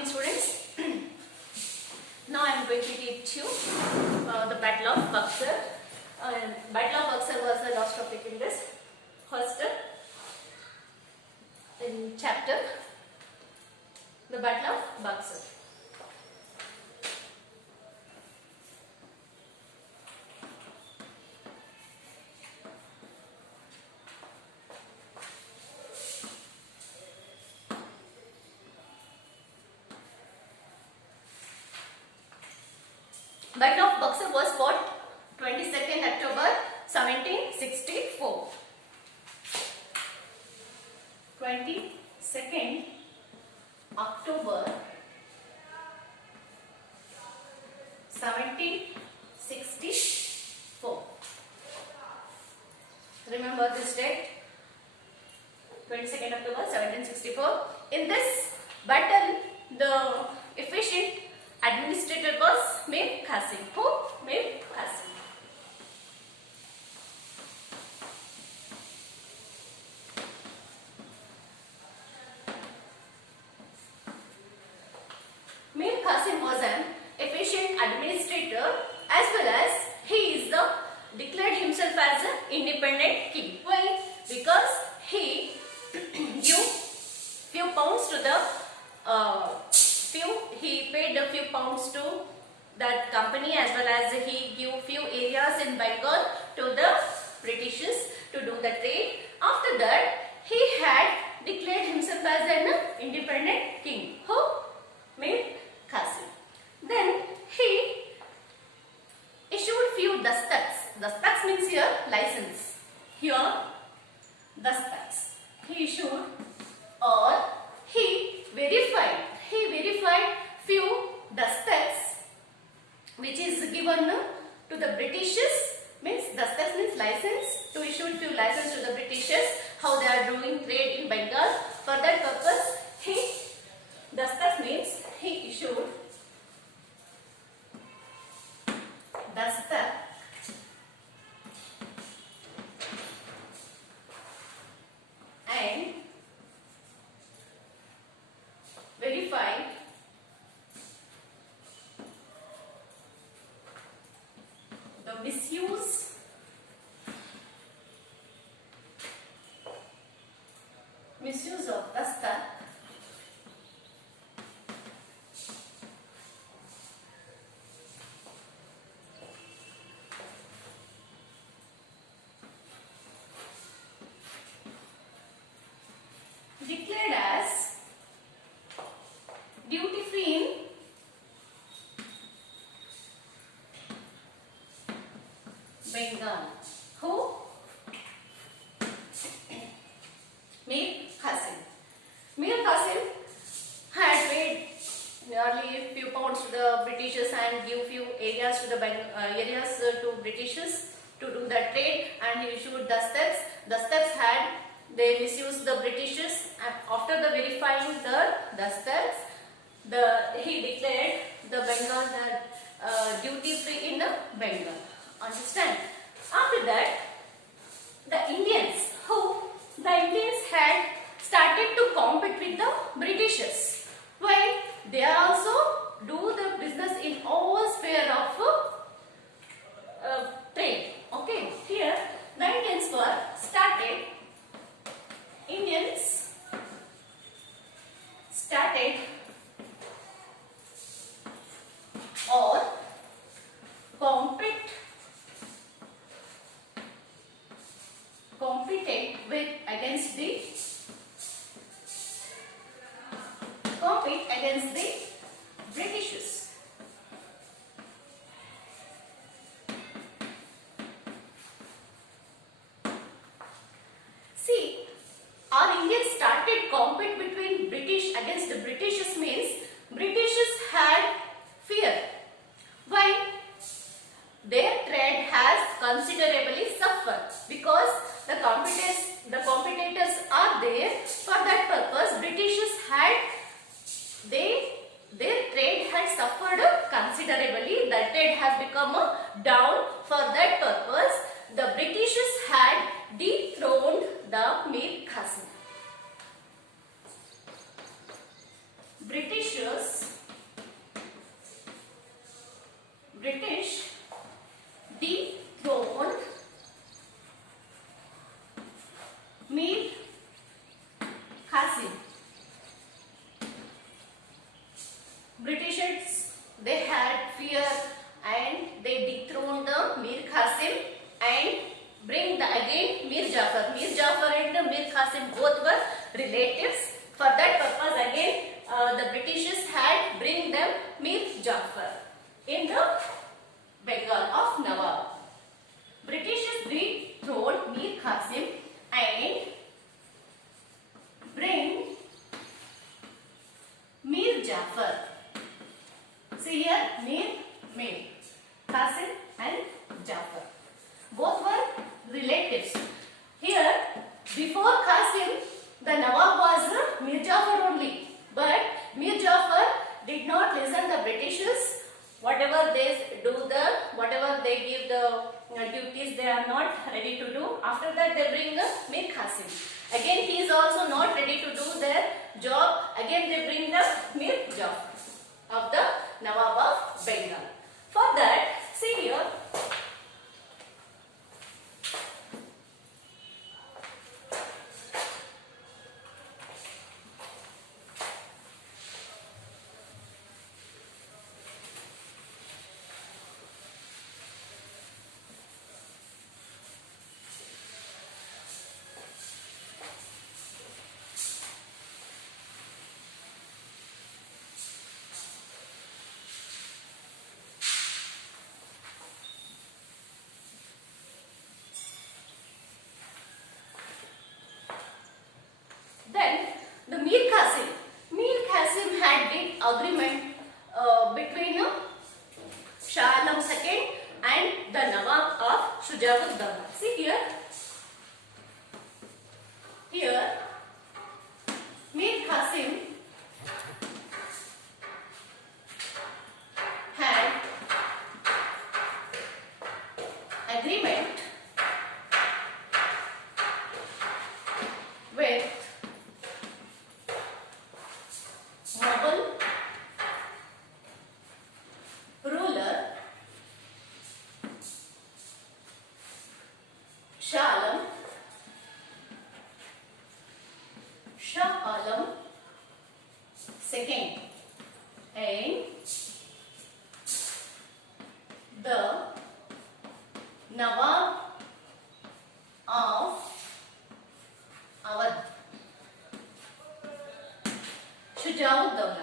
morning, students. Now I am going to teach you the Battle of Buxar. Battle of Buxar was the last topic in this first in chapter, the Battle of Buxar. Battle of Buxar was fought 22nd October 1764. 22nd October 1764. Remember this date? 22nd October 1764. In this battle, the efficient administrator was Mir Qasim. Who? Mir Qasim. Mir Qasim was an efficient administrator as well as he is the declared himself as an independent king. Why? Because he gave few pounds to the he paid a few pounds to that company as well as he gave few areas in Bengal to the Britishers to do the trade. After that, he had declared himself as an independent king. Who? Mir Qasim. Then he issued few dastaks. Dastaks means here license. Here dastaks. He issued or he verified few dastaks which is given to the Britishers. Means dastaks means license, to issue few license to the Britishers how they are doing trade in Bengal. For that purpose, dastaks means he issued dastak and verified the misuse of dastak declared as duty free in Bengal. Who? Mir Qasim. Mir Qasim had paid nearly few pounds to the Britishers and give few areas to the to Britishers to do the trade, and he issued dastaks. Dastaks had they misused the Britishers, and after the verifying the dastaks, he declared the Bengal duty free in the Bengal. Understand? After that, the Indians had started to compete with the Britishers. Why? They also do the business in all sphere of trade. Okay, here the Indians started or competed against the Britishers. See, our Indians started compete between British against the Britishers means Britishers had fear. Why? Their trade has considerably suffered because the competitors are there. For that purpose, Britishers had their trade had suffered considerably. The trade has become down. For that purpose, the Britishers had dethroned the Mir Qasim. Britishers relatives. For that purpose again the Britishers had bring them Mir Jafar in the Bengal of Nawab. Britishers dethroned Mir Qasim and bring Mir Jafar. See here, Mir, Qasim and Jafar. Both were relatives. Here, before Qasim, the Nawab was Mir Jafar only. But Mir Jafar did not listen the Britishers. Whatever they give the duties, they are not ready to do. After that, they bring Mir Qasim. Again, he is also not ready to do their job. Again, they bring the Mir Jafar of the Nawab of Bengal. For that, see here. Then the Mir Qasim had the agreement between Shah Alam II and the Nawab of Shujauddin. See here. Here, Mir Qasim had agreement with Mughal ruler Shah Alam II and the Nawab of Awadh, Shujauddin.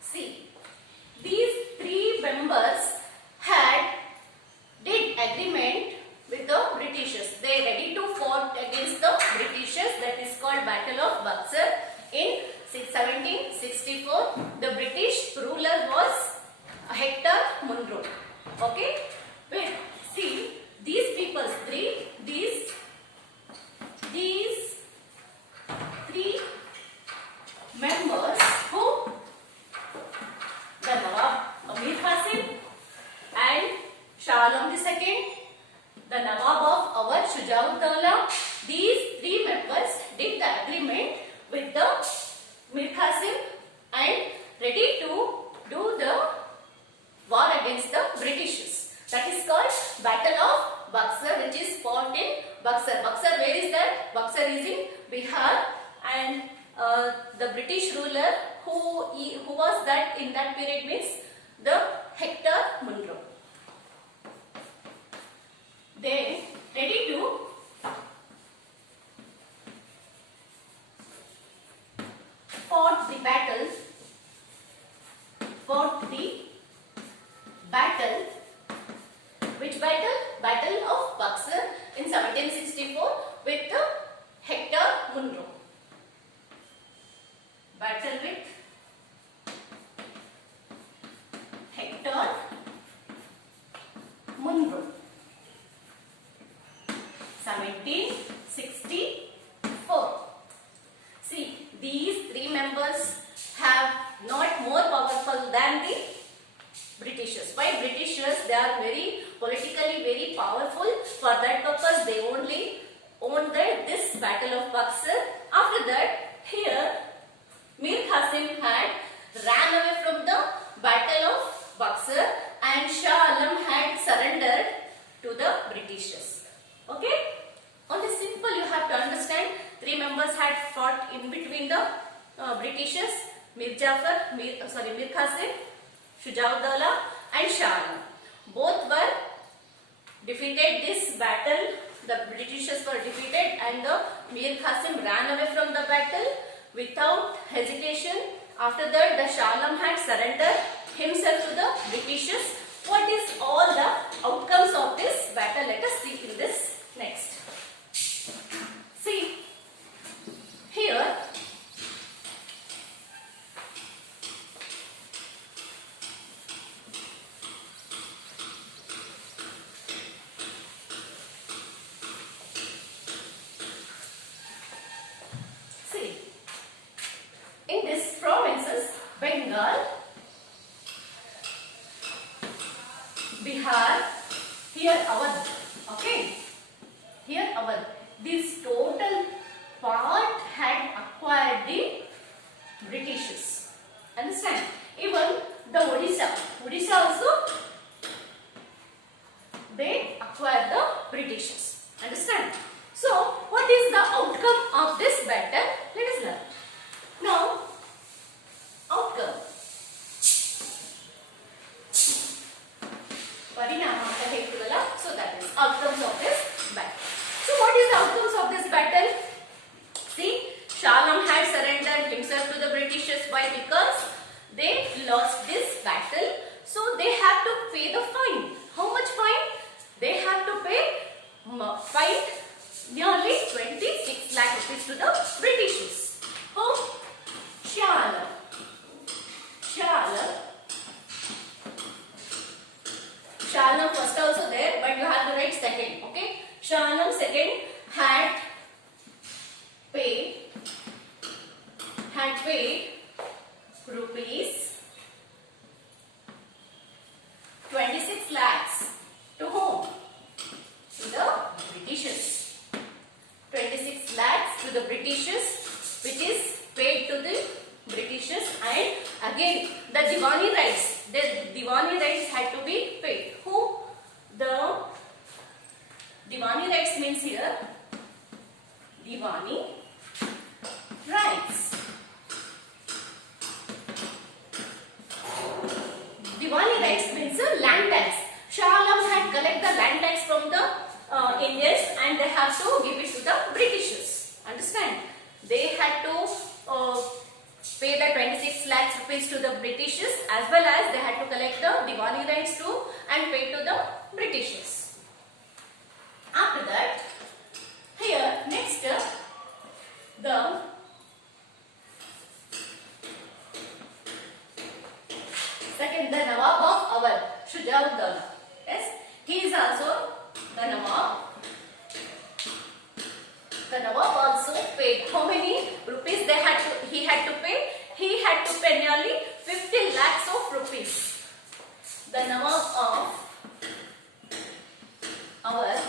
See, these three members had did agreement with the Britishers. They ready to fight against the Britishers. That is called Battle of Buxar in 1764. The British ruler was Hector Munro. Okay. Wait. See, these people, these three members who the Nawab Mir Qasim and Shah Alam II, the Nawab of Awadh Shujauddin. These three members did the agreement with the Mir Qasim and ready to do the war against the Britishers. That is called Battle of Buxar, which is fought in Buxar. Buxar, where is that? Buxar is in Bihar, and the British ruler who was that in that period means the Hector Munro. They ready to fought the battle which battle? Battle of Buxar in 1764 with the Hector Munro. Battle with Hector Munro, 1764. See, these three members have not more powerful than the Britishers. Why Britishers? They are very politically very powerful. For that purpose, they only owned this Battle of Buxar. After that, here Mir Qasim had ran away from the Battle of Buxar and Shah Alam had surrendered to the Britishers. Okay? Only simple you have to understand Three members had fought in between the Britishers, Mir Qasim, Shujauddaulah and Shah Alam. Both were defeated this battle. The Britishers were defeated and the Mir Qasim ran away from the battle without hesitation. After that, the Shah Alam had surrendered himself to the Britishers. What is all the outcomes of this battle? Let us see in this next. See, here in these provinces, Bengal, Bihar, here Awadh, okay, here Awadh. This total part had acquired the Britishers. Understand? Even the Odisha also, they acquired the Britishers. Understand? So, what is the outcome of this battle? Let us learn. Now, outcome. So that is outcomes of this battle. So what is the outcomes of this battle? See, Shah Alam had surrendered himself to the Britishers. Why? Because they lost this battle. So they have to pay the fine. How much fine? They have to pay fine nearly 26 lakh rupees to the Britishers. Who? Shah Alam. Shah Alam. Shah Alam first also there, but you have to write second. Okay. Shah Alam second had paid rupees 26 lakhs to whom? To the Britishers. 26 lakhs to the Britishers, which is paid to the Britishers, and again the Diwani rights. The Diwani rights had to be paid. Who? The Diwani rights means here Diwani rights. Diwani rights means land tax. Shah Alam had collected the land tax from the Indians and they have to give it to the Britishers. Understand? They had to pay the 26 lakhs rupees to the Britishers, as well as they had to collect the Diwani rights too and pay to the Britishers. After that, here next the second, the Nawab of Awadh, Shujauddaulah. Yes, he is also the Nawab. The Nawab also paid. How many rupees he had to pay? He had to pay nearly 50 lakhs of rupees. The Nawab of Awadh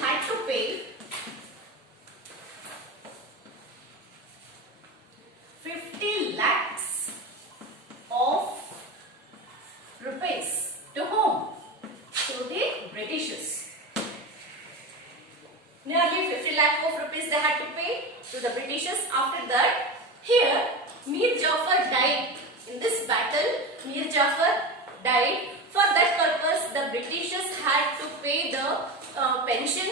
had to pay 50 lakhs of rupees to whom? To the Britishers. Nearly 50 lakh of rupees they had to pay to the Britishers. After that, here Mir Jafar died in this battle. Mir Jafar died. For that purpose, the Britishers had to pay the pension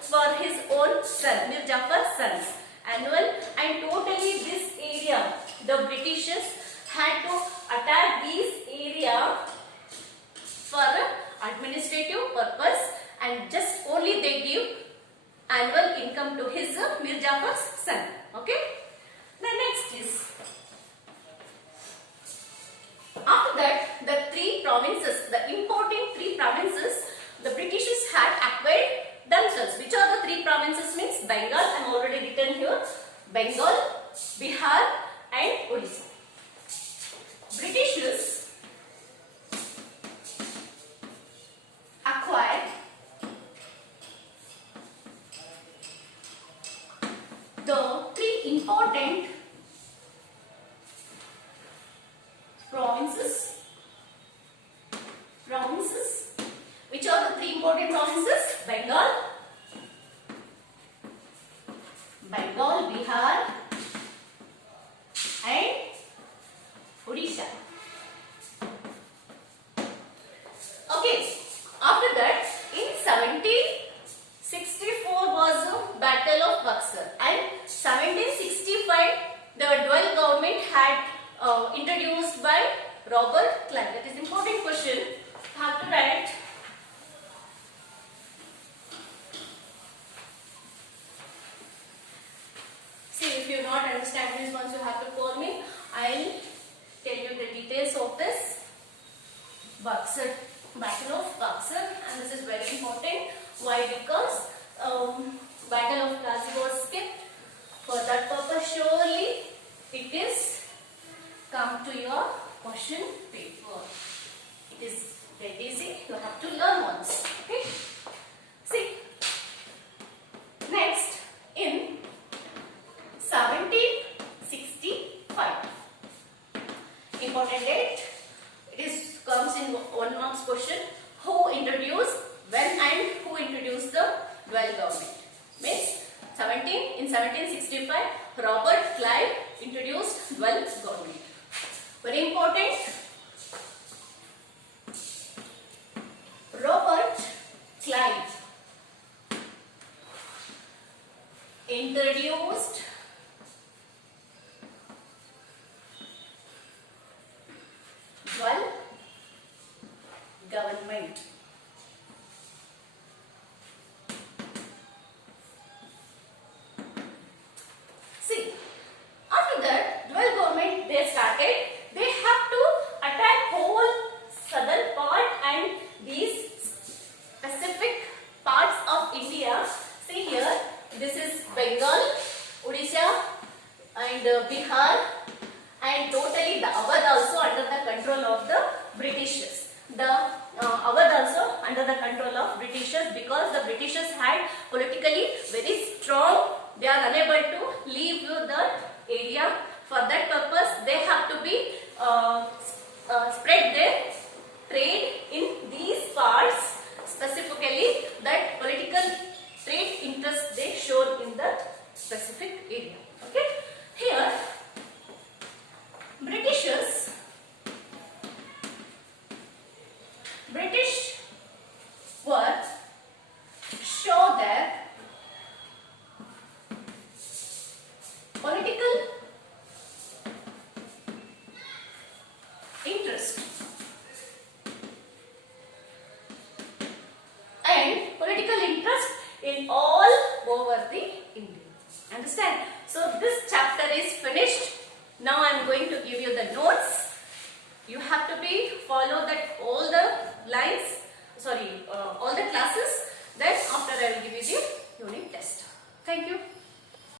for his own son, Mir Jafar's sons, annual, and totally this area, the Britishers had to attack this area for administrative purpose, and just only they give annual income to his Mir Jafar's son. Okay. The next is, after that, the three provinces, the important three provinces, the Britishers had acquired themselves. Which are the three provinces? Means Bengal, I am already written here, Bengal, Bihar and Odisha. Britishers acquired the three important provinces. Which are the three important provinces? Bengal, Battle of Buxar. And 1765, the dual government had introduced by Robert Clive. That is important question. You have to write. See, if you not understand this once, you have to call me. I'll tell you the details of this Buxar, Battle of Buxar, and this is very important. Why? Because Battle of Plassey was skipped. For that purpose, surely it is come to your question paper. It is very easy. You have to learn once. Okay. See. Next, in 1765. Important date. It comes in 1 marks question. Who introduced, when and who introduced the dual government? Means in 1765, Robert Clive introduced dual government. Very important. Robert Clive introduced dual government. See, after that dual government they started, they have to attack whole southern part and these specific parts of India. See here, this is Bengal, Odisha and Bihar, and totally the Awadh also under the control of the Britishers. The Awadh also under the control of Britishers, because the Britishers had politically very strong. They are unable to leave the area. For that purpose, they have to be spread their trade in these parts, specifically that political trade interest they showed in the specific area. Okay, here British were show their political interest and political interest in all over the India. Understand? So this chapter is finished. Now I am going to give you the notes. You have to follow that all the lines, all the classes. Then after I will give you the unit test. Thank you.